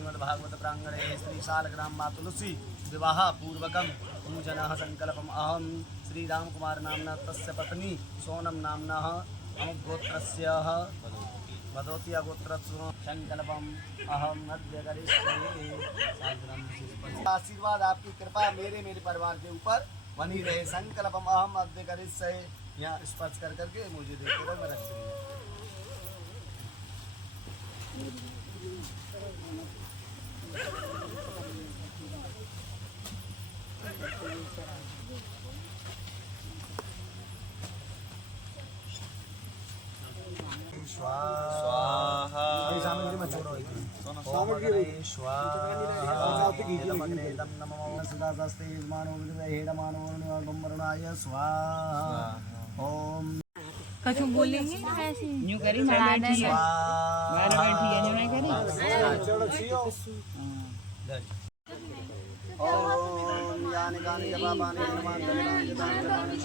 श्रीमद्भागवत प्रांगणे श्री शालग्राम मातुलसी विवाह पूर्वकम पूजनः संकल्पम अहम श्री राम कुमार नामना तस्य पत्नी सोनम नामना गोत्रस्य भदोतिया गोत्रस्य संकल्पम अहम अद्य करिष्ये। आशीर्वाद आपकी कृपा मेरे परिवार के ऊपर बनी रहे। संकल्पम अहम अद्य करिष्ये। यहाँ स्पर्श कर करके मुझे देखते रहो, मैं रख दूंगा। स्वाहा सामग्री में छोड़ो स्वाहा ओम कछु बोलेंगे ऐसे न्यू करी मैं बैठी है बाहर बैठी है न्यू नहीं करी चलो छियो ओम यानि गानि जपानि नमानि जपानि जपानि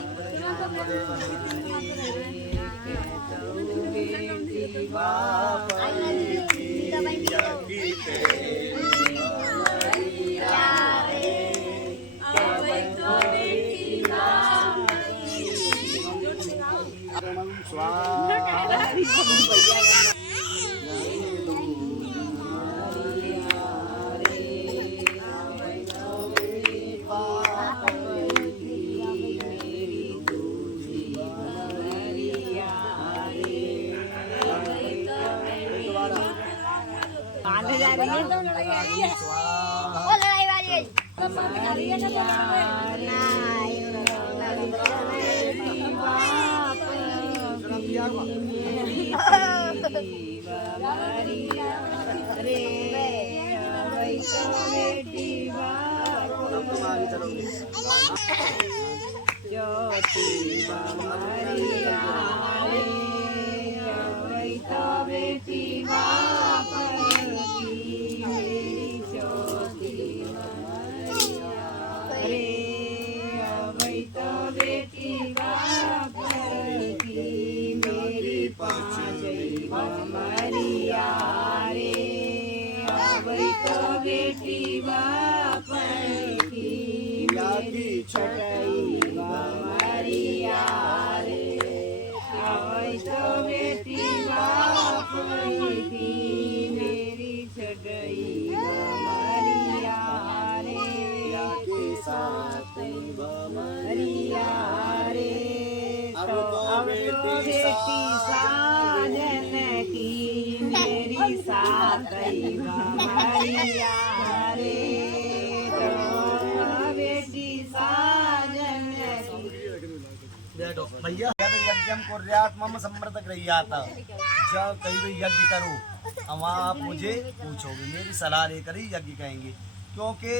भैया यज्ञम कुर्यात मम समृद्ध गृह्यात। जब कहीं भी यज्ञ करो वहाँ आप मुझे पूछोगे, मेरी सलाह लेकर ही यज्ञ कहेंगे। क्योंकि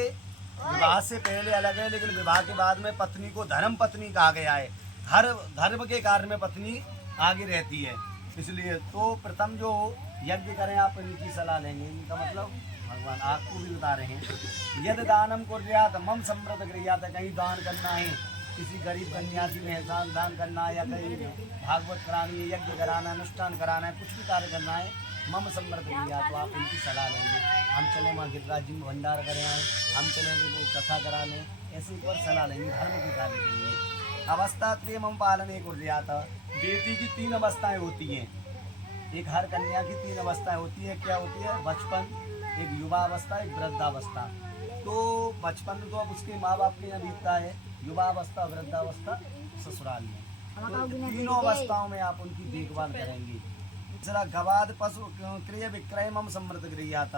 विवाह से पहले अलग है, लेकिन विवाह के बाद में पत्नी को धर्म पत्नी कहा गया है। हर धर्म के कार्य में पत्नी आगे रहती है। इसलिए तो प्रथम जो यज्ञ करें आप इनकी सलाह लेंगे। इनका मतलब भगवान आपको भी बता रहे हैं, यदि दानम कुर्यात मम समृद्ध गृह्यात। कहीं दान करना है, किसी गरीब कन्यासी में दान करना है, या कहीं भागवत करानी है, यज्ञ कराना है, अनुष्ठान कराना है, कुछ भी कार्य करना है मम सम्मत गृहिया, तो आप उनकी सलाह लेंगे। हम चले वहाँ गिरिराज जी में भंडार करें आए, हम चलेंगे वो कथा करा लें, ऐसे एक बार सलाह लेंगे धर्म की कार्य के लिए। अवस्था त्रयम पालने कुर्यात, बेटी की 3 अवस्थाएं होती हैं। एक हर कन्या की 3 अवस्थाएं होती है। क्या होती है? बचपन, एक युवा अवस्था, एक वृद्धावस्था। तो बचपन तो अब उसके माँ बाप के यहाँ बीतता है, युवा अवस्था वृद्धावस्था ससुराल में। तो तीनों अवस्थाओं में आप उनकी देखभाल करेंगे। जरा गवाद पशु क्रय विक्रय मम समृद्ध गृहियात।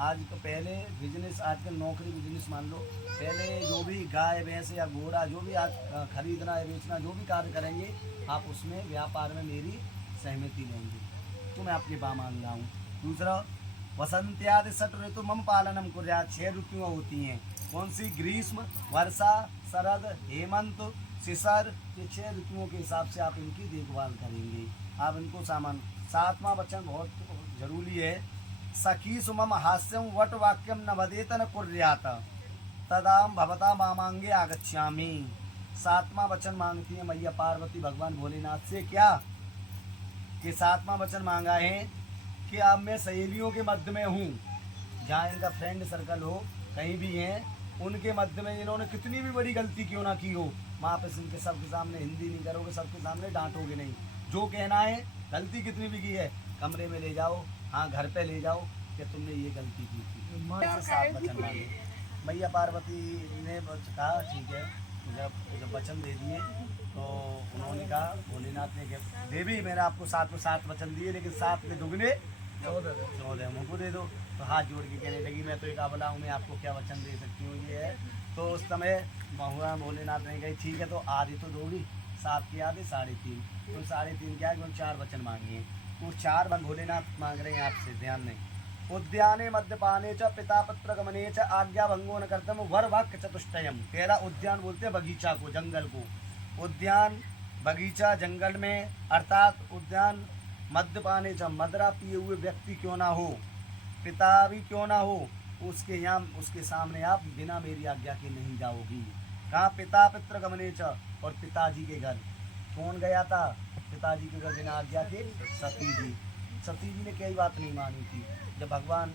आज तो पहले बिजनेस, आजकल नौकरी बिजनेस मान लो, पहले जो भी गाय भैंस या घोड़ा जो भी आज खरीदना या बेचना जो भी कार्य करेंगे, आप उसमें व्यापार में मेरी सहमति लेंगे तो मैं आपकी बात मान रहा हूँ। दूसरा, वसंत्यादि षट ऋतु मम पालनम कुर्यात्। 6 ऋतुएं होती हैं। कौन सी? ग्रीष्म, वर्षा, शरद, हेमंत, शिशिर। ये 6 ऋतुओं के हिसाब से आप इनकी देखभाल करेंगे। आप इनको सामान। 7वां वचन बहुत जरूरी है। सखी सुमम हास्यम वट वाक्यम न वदेत न कुर्यात् तदाम भवता मामांगे आगच्छामि। 7वां वचन मांगती है मैया पार्वती भगवान भोलेनाथ से। क्या कि 7वां वचन मांगा है कि अब मैं सहेलियों के मध्य में हूँ, जहाँ इनका फ्रेंड सर्कल हो, कहीं भी हैं, उनके मध्य में इन्होंने कितनी भी बड़ी गलती क्यों ना की हो, वहाँ पे इनके सबके सामने हिंदी नहीं करोगे, सबके सामने डांटोगे नहीं। जो कहना है, गलती कितनी भी की है, कमरे में ले जाओ, हाँ घर पे ले जाओ कि तुमने ये गलती की थी। से 7 वचन मांगे। मैया पार्वती ने कहा ठीक है। जब वचन दे दिए तो उन्होंने कहा, भोलेनाथ ने कहा देवी मैंने आपको 7 वचन दिए, लेकिन 7 के दुगने 14 मुझको दे दो। तो हाथ जोड़ के कहने लगी मैं तो एक अबला हूँ, मैं आपको क्या वचन दे सकती हूँ, ये है। तो उस समय भगवान भोलेनाथ ने कही ठीक है तो आधी तो दोगी, 7 के आधे 3.5, तो 3.5 क्या है, 4 वचन मांगे हैं। तो 4 भोलेनाथ मांग रहे हैं आपसे, ध्यान दें। उद्याने मद्यपाने च पिता पुत्र गमने च आज्ञा भंगो न कर्तम वर वाक्य चतुष्टयम। पहला उद्यान बोलते हैं बगीचा को, जंगल को। उद्यान बगीचा जंगल में, अर्थात उद्यान मद्यपाने च मदरा पिए हुए व्यक्ति क्यों ना हो, पिता भी क्यों ना हो, उसके यहाँ उसके सामने आप बिना मेरी आज्ञा के नहीं जाओगी। कहाँ? पिता पुत्र गमने च, और पिताजी के घर। कौन गया था पिताजी के घर बिना आज्ञा के? सती जी। सती जी ने कई बात नहीं मानी थी। जब भगवान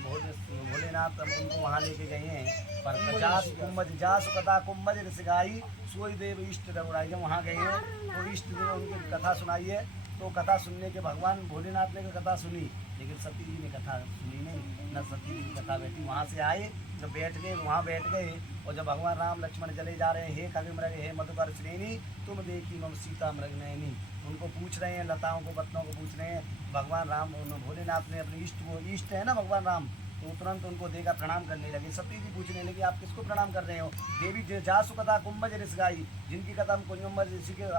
भोलेनाथ उनको वहाँ लेके गए हैं, पर जास कुंभज जास कथा कुंभज ऋषिगाई सोई देव इष्ट रघुराई। जब वहाँ गए हैं तो इष्ट देव उनकी कथा सुनाई है। तो कथा सुनने के भगवान भोलेनाथ ने कथा सुनी, लेकिन सती जी ने कथा सुनी नहीं, न सती जी की कथा बैठी। वहाँ से आए, जब बैठ गए वहाँ बैठ गए, और जब भगवान राम लक्ष्मण चले जा रहे हैं, हे कवि मृग हे मधुकर श्रेणी तुम देखी मम सीता मृग नैनी, उनको पूछ रहे हैं, लताओं को पत्तों को पूछ रहे हैं। भगवान राम भोलेनाथ ने अपने इष्ट को, इष्ट है ना भगवान राम, तो तुरंत उनको देखा, प्रणाम करने लगे। सती जी पूछने लगी आप किसको प्रणाम कर रहे हो? देवी जासु कथा कुंभज ऋषिगाई, जिनकी कथा हम कुंभज ऋषि के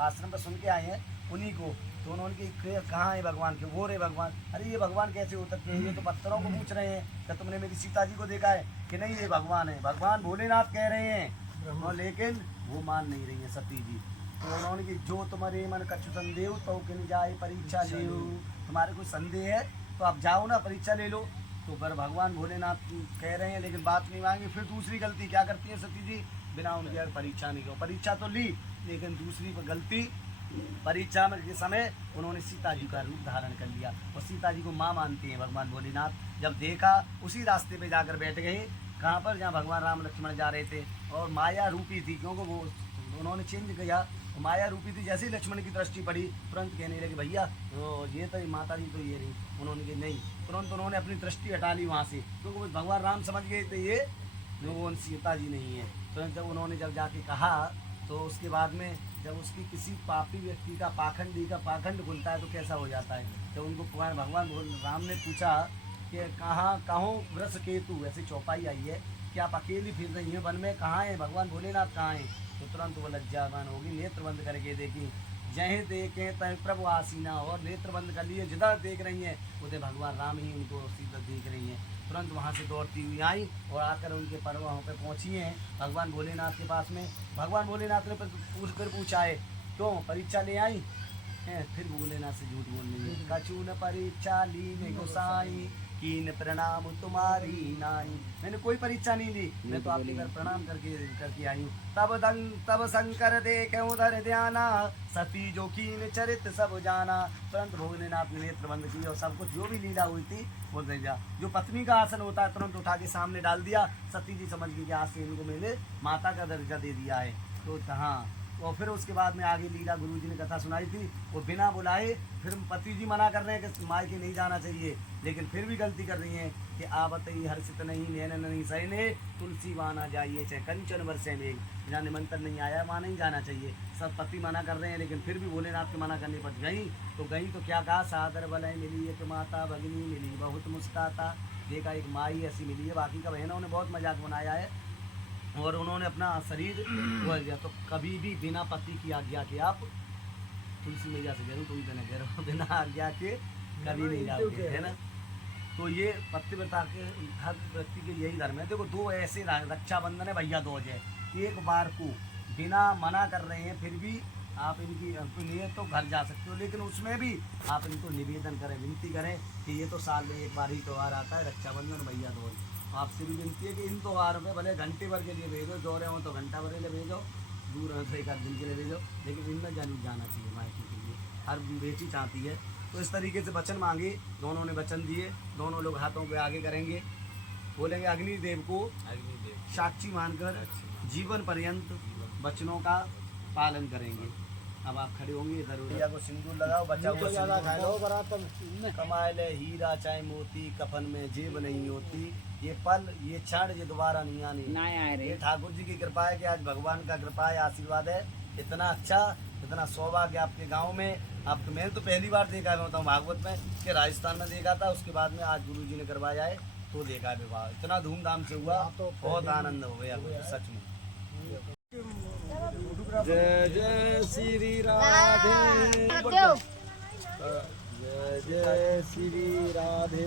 आश्रम पर सुन के आए हैं, उन्हीं को। तो उन्होंने कहाँ है भगवान के? वो रे भगवान। अरे ये भगवान कैसे हो सकते हैं? ये तो पत्थरों को पूछ रहे हैं कि तुमने मेरी सीता जी को देखा है कि नहीं? ये भगवान है, भगवान भोलेनाथ कह रहे हैं, और लेकिन वो मान नहीं रही है सती जी। तो उन्होंने कि जो तुम्हारे मन कछु संदेह तो किन जाए परीक्षा ले, तुम्हारे कोई संदेह है तो आप जाओ ना, परीक्षा ले लो। तो पर भगवान भोलेनाथ कह रहे हैं लेकिन बात नहीं मांगी। फिर दूसरी गलती क्या करती है सती जी? बिना उनके परीक्षा नहीं करो, परीक्षा तो ली, लेकिन दूसरी गलती, परीक्षा में के समय उन्होंने सीता जी का रूप धारण कर लिया, और सीता जी को माँ मानते हैं भगवान भोलेनाथ। जब देखा उसी रास्ते पे जाकर बैठ गए, कहाँ पर? जहाँ भगवान राम लक्ष्मण जा रहे थे, और माया रूपी थी, क्योंकि वो उन्होंने चेंज किया, माया रूपी थी। जैसे ही लक्ष्मण की दृष्टि पड़ी, तुरंत कहने लगे भैया ये तो माता जी तो ये रही। उन्होंने कहा नहीं, तुरंत उन्होंने अपनी दृष्टि हटा ली वहाँ से, क्योंकि भगवान राम समझ गए थे ये वो सीता जी नहीं है। तुरंत जब उन्होंने जाके कहा, तो उसके बाद में जब उसकी किसी पापी व्यक्ति का पाखंड खुलता है तो कैसा हो जाता है। जब उनको भगवान राम ने पूछा कि कहाँ वृष केतु, ऐसी चौपाई आई है कि आप अकेली फिर रही हैं वन में, कहाँ है भगवान भोलेनाथ, कहाँ हैं? तो तुरंत वो लज्जावान होगी, नेत्र बंद करके देखी, जय देखें तय प्रभु आसीना, और नेत्र बंद कर लिए, जिधर देख रही हैं उधर भगवान राम ही उनको सीधा देख रही हैं। तुरंत वहाँ से दौड़ती हुई आई और आकर उनके वहाँ पे पहुँची हैं भगवान भोलेनाथ के पास में। भगवान भोलेनाथ ने पूछा है क्यों परीक्षा ले आई हैं? फिर भोलेनाथ से झूठ बोल रही है, कछु न परीक्षा ली ने गोसाई, कीन प्रणाम तुम्हारी नाई। मैंने कोई परीक्षा नहीं ली, मैं तो आपके घर प्रणाम करके आई हूँ। तब शंकर देखे उधर ध्याना, सती जो कीन चरित सब जाना। तुरंत भोलेनाथ ने नेत्र बंद किए और सब कुछ जो भी लीला हुई थी वो दे दिया। जो पत्नी का आसन होता है तुरंत उठा के सामने डाल दिया। सती जी समझ गई कि आज से इनको मैंने माता का दर्जा दे दिया है। तो हाँ, और फिर उसके बाद में आगे लीला गुरुजी ने कथा सुनाई थी। वो बिना बुलाए फिर पति जी मना कर रहे हैं कि मायके नहीं जाना चाहिए, लेकिन फिर भी गलती कर रही हैं कि आवत ही हर्षित नहीं नैन नहीं सहने, तुलसी माना जाइए चाहे कंचन बरसे में। जहाँ निमंत्रण नहीं आया वहाँ नहीं जाना चाहिए। सब पति मना कर रहे हैं, लेकिन फिर भी भोलेनाथ के मना करने पर गई तो क्या कहा, सादर बलय मिली एक माता भगिनी मिली बहुत मुस्काता। देखा एक माई ऐसी मिली है, बाकी का बहनों ने बहुत मजाक बनाया है और उन्होंने अपना शरीर बोल दिया। तो कभी भी बिना पति की आज्ञा के आप तुलसी मैया से कह रहा हूँ, तुम तो कह रहे हो, बिना आज्ञा के कभी नहीं जाओगे, है ना। तो ये पतिव्रता के हर व्यक्ति के यही धर्म है। देखो दो ऐसे रक्षाबंधन है, भैया दूज है, एक बार को बिना मना कर रहे हैं फिर भी आप इनकी लिए तो घर जा सकते हो, लेकिन उसमें भी आप इनको निवेदन करें, विनती करें कि ये तो साल में एक बार ही त्यौहार आता है, रक्षाबंधन भैया दूज। आपसे भी विनती है कि इन त्योहारों में भले घंटे भर के लिए भेजो, जो रहे हो तो घंटा भर के लिए भेजो, दूर है तो एक आध दिन के लिए भेजो, लेकिन इनमें जाना चाहिए मायके के लिए। हर बेटी चाहती है। तो इस तरीके से वचन मांगे, दोनों ने वचन दिए, दोनों लोग हाथों पे आगे करेंगे, बोलेंगे अग्निदेव को साक्षी मानकर जीवन पर्यंत वचनों का पालन करेंगे। अब आप खड़े होंगे इधर उधर को सिंदूर लगाओ, बचा हुआ सिंदूर खाओ। कमाए ले हीरा चाहे मोती, कफन में जेब नहीं होती, ये पल ये क्षण ये दोबारा नहीं आने। ये ठाकुर जी की कृपा है कि आज भगवान का कृपा है, आशीर्वाद है। इतना अच्छा, इतना सौभाग्य आपके गांव में। आप तो मैंने तो पहली बार देखा है, बताऊँ भागवत में कि राजस्थान में देखा था, उसके बाद में आज गुरु जी ने करवाया है तो देखा विवाह इतना धूमधाम से हुआ, बहुत आनंद हो गया सच में। जय जय श्री राधे, जय जय श्री राधे,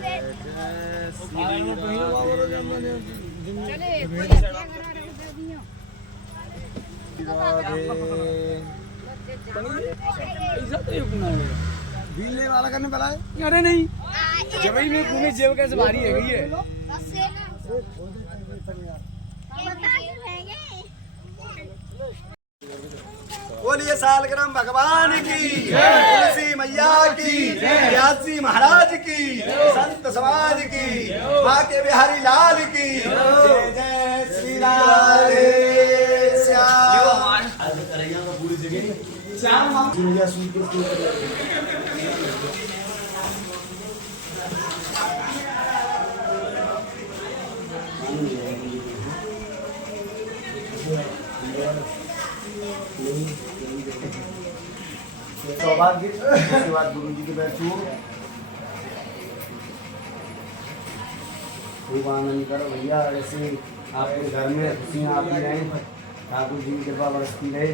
जय जय श्री राधे। भीलने वाला करने वाला है, अरे नहीं जबई में घूमे जेब कैसे भारी है गई है। बोलिए सालग्राम भगवान की, तुलसी मैया की, व्यासी महाराज की, संत समाज की, माँ के बिहारी लाल की, जय जय श्री राधे श्याम। पूरी जगह श्याम सौभाग्य। उसके बाद गुरु जी के बैठो, खूब आनंद करो भैया। ऐसे आपके घर में खुशियाँ आती रहें, ठाकुर जी की कृपा बरसती रहे।